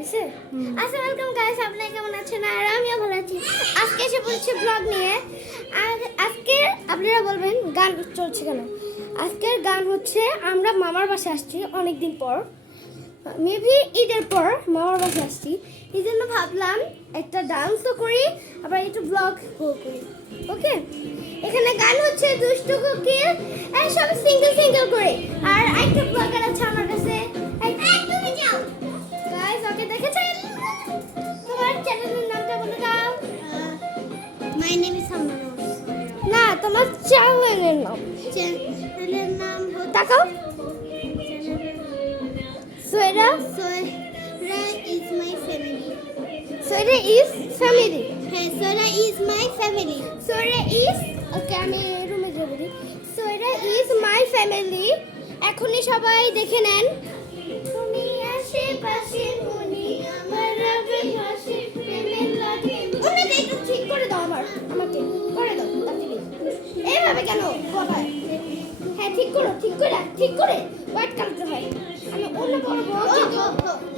আসসালামু আলাইকুম গাইস, আপনারা কেমন আছেন? আর আমিও ভালো আছি। আজকে এসে বলছি ব্লগ নিয়ে। আর আজকে আপনারা বলবেন গান চলছে কেন? আজকের গান হচ্ছে আমরা মামার বাসায় আসছি অনেক দিন পর, মেবি ঈদের পর মামার বাসায় আসছি। এই জন্য ভাবলাম একটা ডান্সও করি, আবার একটু ব্লগ করি। ওকে, এখানে গান হচ্ছে দুষ্টু কোকিল, সব সিঙ্গেল সিঙ্গেল করে। আর একটা ব্লগার আছে আমার কাছে, তুমি যাও গাইস। ওকে, দেখেছেন? তোমার চ্যানেলের নামটা বলে দাও। মাই নেম ইজ সামনা। না, তোমার চ্যানেলের নাম। চ্যানেলের নাম তাকাও। Soyera is my family. Soyera is family. হ্যাঁ, Soyera is my family. Soyera is, okay আমি রুমে যাবো। Soyera is my family. এখনই সবাই দেখে নেন। তুমি আশেপাশে মনি আমার রবে ভাসে প্রেমের লাগে। ওনাকে একটু ঠিক করে দাও, আমাকে করে দাও তাড়াতাড়ি। এইভাবে কেন কথায়? হ্যাঁ, ঠিক করে হোয়াইট কালারটা হয়। আমি অন্য করবো, কিন্তু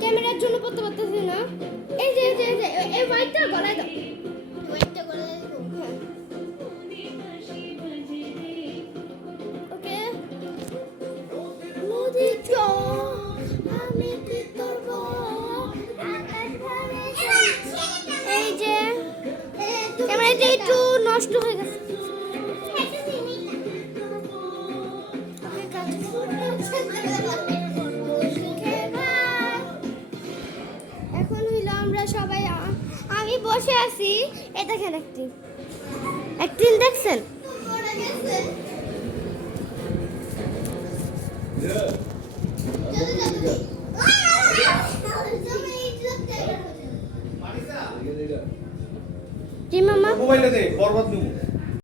ক্যামেরার জন্য করতে পারতেছি না। এই যে এই হোয়াইটটা গলায় দাও। ওয়েটটা করে দেখো। হ্যাঁ, ওকে। নদী আমি কি করব? এই যে ক্যামেরাটা একটু নষ্ট হয়ে গেছে। এখন হইল আমরা সবাই, আমি বসে আছি। এই দেখেন একদিন দেখছেন? জি মামা, মোবাইলটা দে, বরবাদ নিব।